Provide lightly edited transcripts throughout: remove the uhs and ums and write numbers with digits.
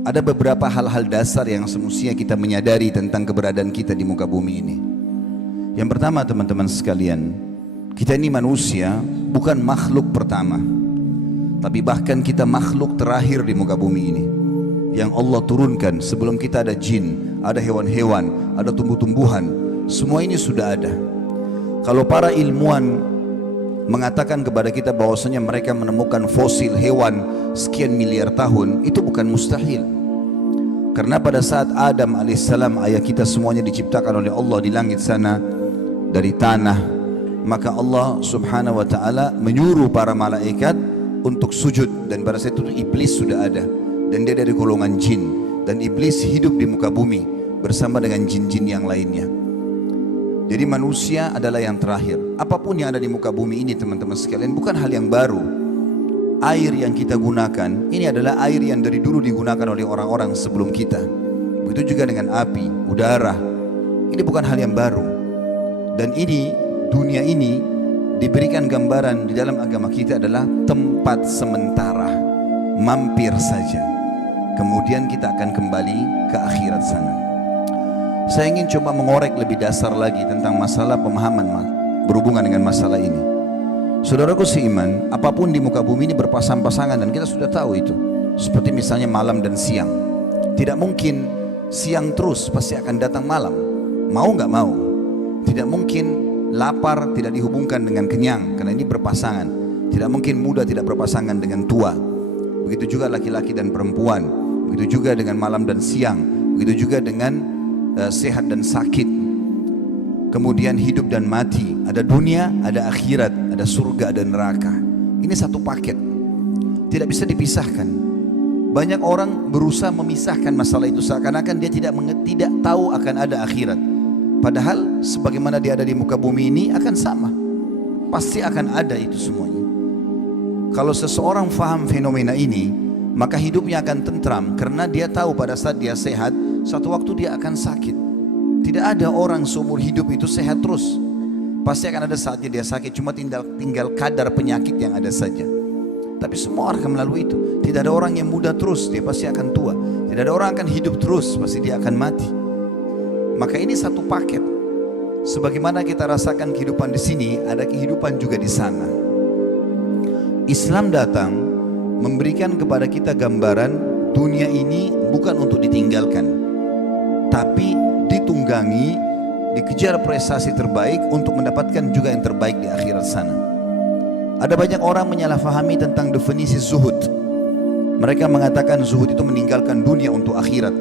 Ada beberapa hal-hal dasar yang semestinya kita menyadari tentang keberadaan kita di muka bumi ini. Yang pertama, teman-teman sekalian, kita ini manusia bukan makhluk pertama, tapi bahkan kita makhluk terakhir di muka bumi ini yang Allah turunkan. Sebelum kita ada jin, ada hewan-hewan, ada tumbuh-tumbuhan, semua ini sudah ada. Kalau para ilmuwan mengatakan kepada kita bahwasanya mereka menemukan fosil hewan sekian miliar tahun, itu bukan mustahil. Karena pada saat Adam alaihissalam, ayah kita semuanya diciptakan oleh Allah di langit sana dari tanah, maka Allah subhanahu wa ta'ala menyuruh para malaikat untuk sujud, dan pada saat itu iblis sudah ada, dan dia dari golongan jin, dan iblis hidup di muka bumi bersama dengan jin-jin yang lainnya. Jadi manusia adalah yang terakhir. Apapun yang ada di muka bumi ini, teman-teman sekalian, bukan hal yang baru. Air yang kita gunakan, ini adalah air yang dari dulu digunakan oleh orang-orang sebelum kita. Begitu juga dengan api, udara. Ini bukan hal yang baru. Dan ini, dunia ini diberikan gambaran di dalam agama kita adalah tempat sementara, mampir saja. Kemudian kita akan kembali ke akhirat sana. Saya ingin coba mengorek lebih dasar lagi tentang masalah pemahaman berhubungan dengan masalah ini. Saudaraku seiman, apapun di muka bumi ini berpasang-pasangan, dan kita sudah tahu itu. Seperti misalnya malam dan siang. Tidak mungkin siang terus, pasti akan datang malam. Mau nggak mau. Tidak mungkin lapar tidak dihubungkan dengan kenyang, karena ini berpasangan. Tidak mungkin muda tidak berpasangan dengan tua. Begitu juga laki-laki dan perempuan. Begitu juga dengan malam dan siang. Begitu juga dengan sehat dan sakit, kemudian hidup dan mati, ada dunia, ada akhirat, ada surga dan neraka. Ini satu paket, tidak bisa dipisahkan. Banyak orang berusaha memisahkan masalah itu seakan-akan dia tidak tahu akan ada akhirat, padahal sebagaimana dia ada di muka bumi ini akan sama, pasti akan ada itu semuanya. Kalau seseorang faham fenomena ini, maka hidupnya akan tentram, karena dia tahu pada saat dia sehat, satu waktu dia akan sakit. Tidak ada orang seumur hidup itu sehat terus. Pasti akan ada saatnya dia sakit, cuma tinggal kadar penyakit yang ada saja. Tapi semua orang akan melalui itu. Tidak ada orang yang muda terus, dia pasti akan tua. Tidak ada orang akan hidup terus, pasti dia akan mati. Maka ini satu paket. Sebagaimana kita rasakan kehidupan di sini, ada kehidupan juga di sana. Islam datang memberikan kepada kita gambaran dunia ini bukan untuk ditinggalkan, tapi ditunggangi, dikejar prestasi terbaik untuk mendapatkan juga yang terbaik di akhirat sana. Ada banyak orang menyalahfahami tentang definisi zuhud. Mereka mengatakan zuhud itu meninggalkan dunia untuk akhirat.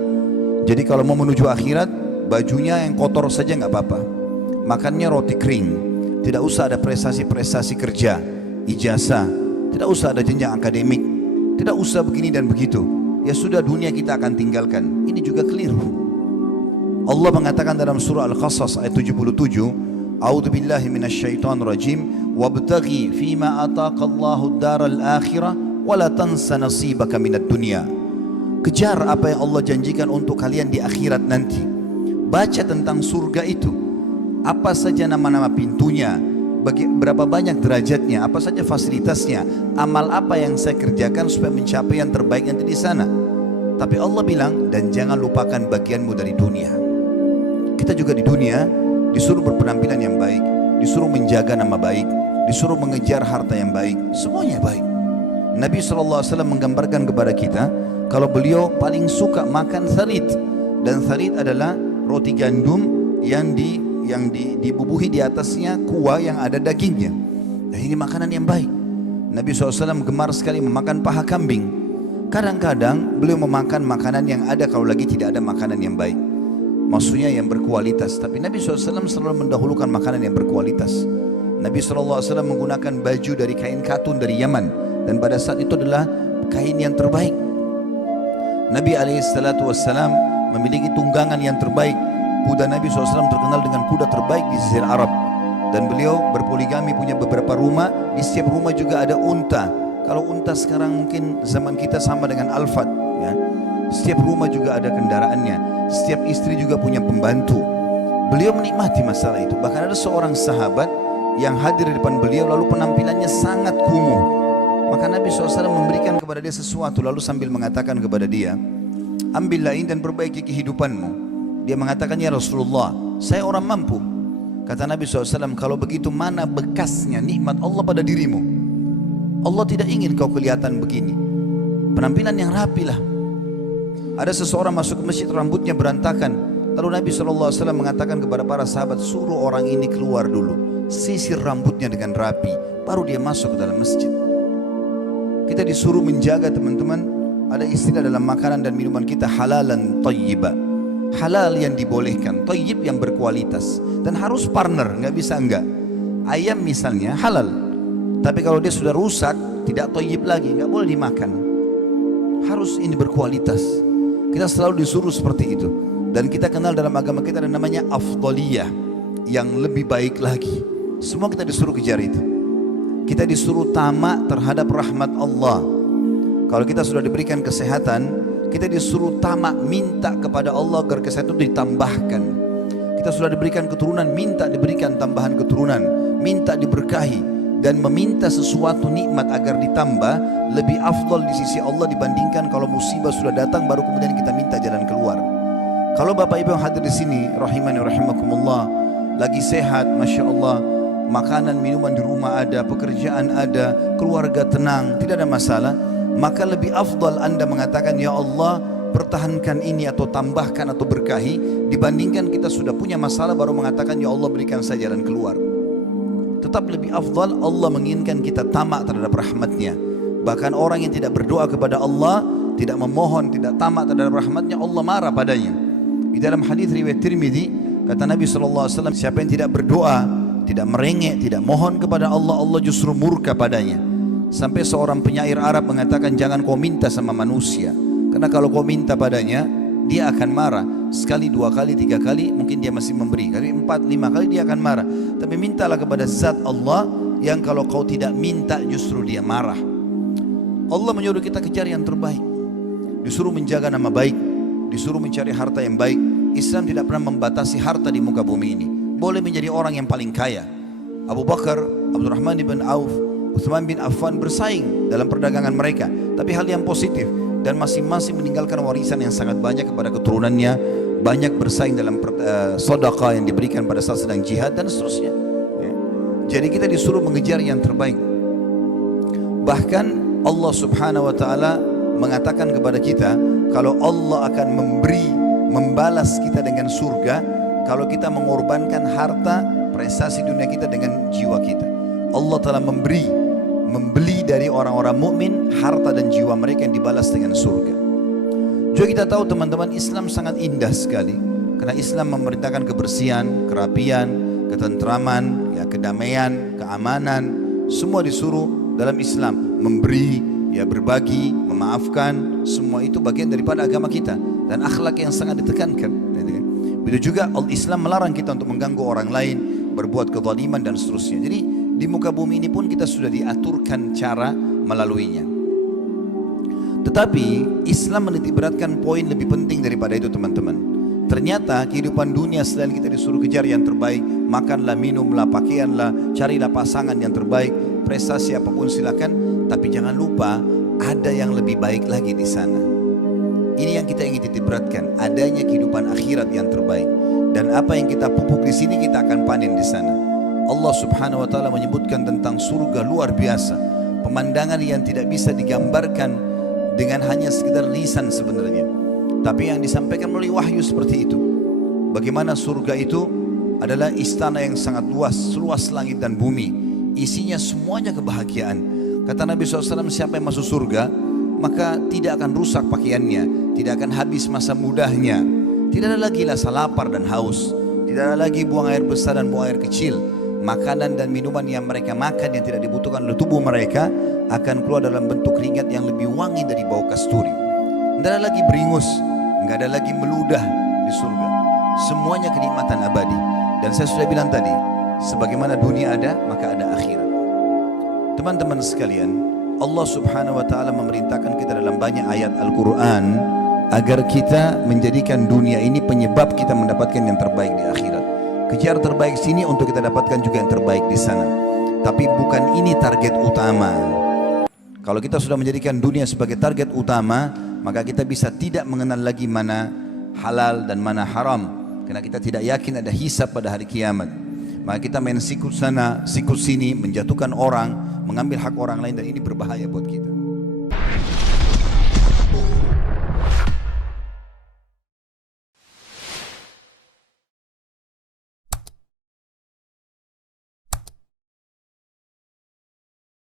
Jadi kalau mau menuju akhirat, bajunya yang kotor saja nggak apa-apa, makannya roti kering, tidak usah ada prestasi-prestasi kerja, ijazah, tidak usah ada jenjang akademik, tidak usah begini dan begitu. Ya sudah, dunia kita akan tinggalkan. Ini juga keliru. Allah mengatakan dalam surah Al-Qasas ayat 77, A'udzubillahi minasyaitonir rajim, wabtaghi fima ataqallahu ad-daral akhirah wa la tansa nasibaka minad dunya. Kejar apa yang Allah janjikan untuk kalian di akhirat nanti. Baca tentang surga itu. Apa saja nama-nama pintunya, berapa banyak derajatnya, apa saja fasilitasnya, amal apa yang saya kerjakan supaya mencapai yang terbaik nanti di sana. Tapi Allah bilang, dan jangan lupakan bagianmu dari dunia. Kita juga di dunia disuruh berpenampilan yang baik, disuruh menjaga nama baik, disuruh mengejar harta yang baik, semuanya baik. Nabi SAW menggambarkan kepada kita kalau beliau paling suka makan tharid, dan tharid adalah roti gandum yang dibubuhi di atasnya kuah yang ada dagingnya. Dan ini makanan yang baik. Nabi SAW gemar sekali memakan paha kambing. Kadang-kadang beliau memakan makanan yang ada kalau lagi tidak ada makanan yang baik, maksudnya yang berkualitas. Tapi Nabi SAW selalu mendahulukan makanan yang berkualitas. Nabi SAW menggunakan baju dari kain katun dari Yaman, dan pada saat itu adalah kain yang terbaik. Nabi SAW memiliki tunggangan yang terbaik. Kuda Nabi SAW terkenal dengan kuda terbaik di Jazirah Arab. Dan beliau berpoligami, punya beberapa rumah. Di setiap rumah juga ada unta. Kalau unta sekarang mungkin zaman kita sama dengan Alphard, ya. Setiap rumah juga ada kendaraannya. Setiap istri juga punya pembantu. Beliau menikmati masalah itu. Bahkan ada seorang sahabat yang hadir di depan beliau, lalu penampilannya sangat kumuh. Maka Nabi SAW memberikan kepada dia sesuatu, lalu sambil mengatakan kepada dia, ambillah ini dan perbaiki kehidupanmu. Dia mengatakan, ya Rasulullah, saya orang mampu. Kata Nabi SAW, kalau begitu mana bekasnya nikmat Allah pada dirimu? Allah tidak ingin kau kelihatan begini. Penampilan yang rapi lah. Ada seseorang masuk ke masjid, rambutnya berantakan. Lalu Nabi SAW mengatakan kepada para sahabat, suruh orang ini keluar dulu, sisir rambutnya dengan rapi, baru dia masuk ke dalam masjid. Kita disuruh menjaga, teman-teman, ada istilah dalam makanan dan minuman kita, halalan thayyiba. Halal yang dibolehkan, thayyib yang berkualitas, dan harus partner, nggak bisa enggak. Ayam misalnya halal, tapi kalau dia sudah rusak, tidak thayyib lagi, nggak boleh dimakan. Harus ini berkualitas. Kita selalu disuruh seperti itu. Dan kita kenal dalam agama kita ada namanya afdaliyah, yang lebih baik lagi. Semua kita disuruh kejar itu. Kita disuruh tamak terhadap rahmat Allah. Kalau kita sudah diberikan kesehatan, kita disuruh tamak, minta kepada Allah agar kesehatan itu ditambahkan. Kita sudah diberikan keturunan, minta diberikan tambahan keturunan, minta diberkahi, dan meminta sesuatu nikmat agar ditambah lebih afdal di sisi Allah dibandingkan kalau musibah sudah datang baru kemudian kita minta jalan keluar. Kalau Bapak Ibu yang hadir di sini, rahimani rahimakumullah, lagi sehat, masya Allah, makanan minuman di rumah ada, pekerjaan ada, keluarga tenang, tidak ada masalah, maka lebih afdal Anda mengatakan, ya Allah pertahankan ini atau tambahkan atau berkahi, dibandingkan kita sudah punya masalah baru mengatakan, ya Allah berikan saya jalan keluar. Tetap lebih afdal Allah menginginkan kita tamak terhadap rahmatnya. Bahkan orang yang tidak berdoa kepada Allah, tidak memohon, tidak tamak terhadap rahmatnya, Allah marah padanya. Di dalam hadis riwayat Tirmidzi, kata Nabi SAW, siapa yang tidak berdoa, tidak merengek, tidak mohon kepada Allah, Allah justru murka padanya. Sampai seorang penyair Arab mengatakan, jangan kau minta sama manusia, karena kalau kau minta padanya, dia akan marah. Sekali, dua kali, tiga kali, mungkin dia masih memberi. Kali 4, 5 kali dia akan marah. Tapi mintalah kepada zat Allah, yang kalau kau tidak minta justru dia marah. Allah menyuruh kita kejar yang terbaik, disuruh menjaga nama baik, disuruh mencari harta yang baik. Islam tidak pernah membatasi harta di muka bumi ini. Boleh menjadi orang yang paling kaya. Abu Bakar, Abdurrahman bin Auf, Uthman bin Affan bersaing dalam perdagangan mereka, tapi hal yang positif, dan masing-masing meninggalkan warisan yang sangat banyak kepada keturunannya, banyak bersaing dalam sedekah yang diberikan pada saat sedang jihad dan seterusnya. Jadi kita disuruh mengejar yang terbaik. Bahkan Allah Subhanahu wa taala mengatakan kepada kita, kalau Allah akan membalas kita dengan surga kalau kita mengorbankan harta, prestasi dunia kita dengan jiwa kita. Allah telah membeli dari orang-orang mukmin harta dan jiwa mereka yang dibalas dengan surga. Juga kita tahu teman-teman, Islam sangat indah sekali, karena Islam memerintahkan kebersihan, kerapian, ketentraman, ya, kedamaian, keamanan, semua disuruh dalam Islam. Memberi, ya, berbagi, memaafkan, semua itu bagian daripada agama kita dan akhlak yang sangat ditekankan. Begitu juga Islam melarang kita untuk mengganggu orang lain, berbuat kezaliman dan seterusnya. Jadi di muka bumi ini pun kita sudah diaturkan cara melaluinya. Tetapi Islam menitik beratkan poin lebih penting daripada itu, teman-teman. Ternyata kehidupan dunia selain kita disuruh kejar yang terbaik, makanlah, minumlah, pakaianlah, carilah pasangan yang terbaik, prestasi apapun silakan, tapi jangan lupa ada yang lebih baik lagi di sana. Ini yang kita ingin titik beratkan, adanya kehidupan akhirat yang terbaik, dan apa yang kita pupuk di sini kita akan panen di sana. Allah Subhanahu wa taala menyebutkan tentang surga luar biasa, pemandangan yang tidak bisa digambarkan dengan hanya sekedar lisan sebenarnya, tapi yang disampaikan melalui wahyu seperti itu. Bagaimana surga itu adalah istana yang sangat luas, seluas langit dan bumi, isinya semuanya kebahagiaan. Kata Nabi SAW, siapa yang masuk surga maka tidak akan rusak pakaiannya, tidak akan habis masa mudahnya, tidak ada lagi rasa lapar dan haus, tidak ada lagi buang air besar dan buang air kecil. Makanan dan minuman yang mereka makan yang tidak dibutuhkan oleh tubuh mereka akan keluar dalam bentuk keringat yang lebih wangi dari bau kasturi. Tidak ada lagi beringus, tidak ada lagi meludah di surga. Semuanya kenikmatan abadi. Dan saya sudah bilang tadi, sebagaimana dunia ada, maka ada akhirat. Teman-teman sekalian, Allah Subhanahu wa taala memerintahkan kita dalam banyak ayat Al-Quran agar kita menjadikan dunia ini penyebab kita mendapatkan yang terbaik di akhirat. Kejar terbaik sini untuk kita dapatkan juga yang terbaik di sana. Tapi bukan ini target utama. Kalau kita sudah menjadikan dunia sebagai target utama, maka kita bisa tidak mengenal lagi mana halal dan mana haram, karena kita tidak yakin ada hisab pada hari kiamat. Maka kita main sikut sana, sikut sini, menjatuhkan orang, mengambil hak orang lain, dan ini berbahaya buat kita.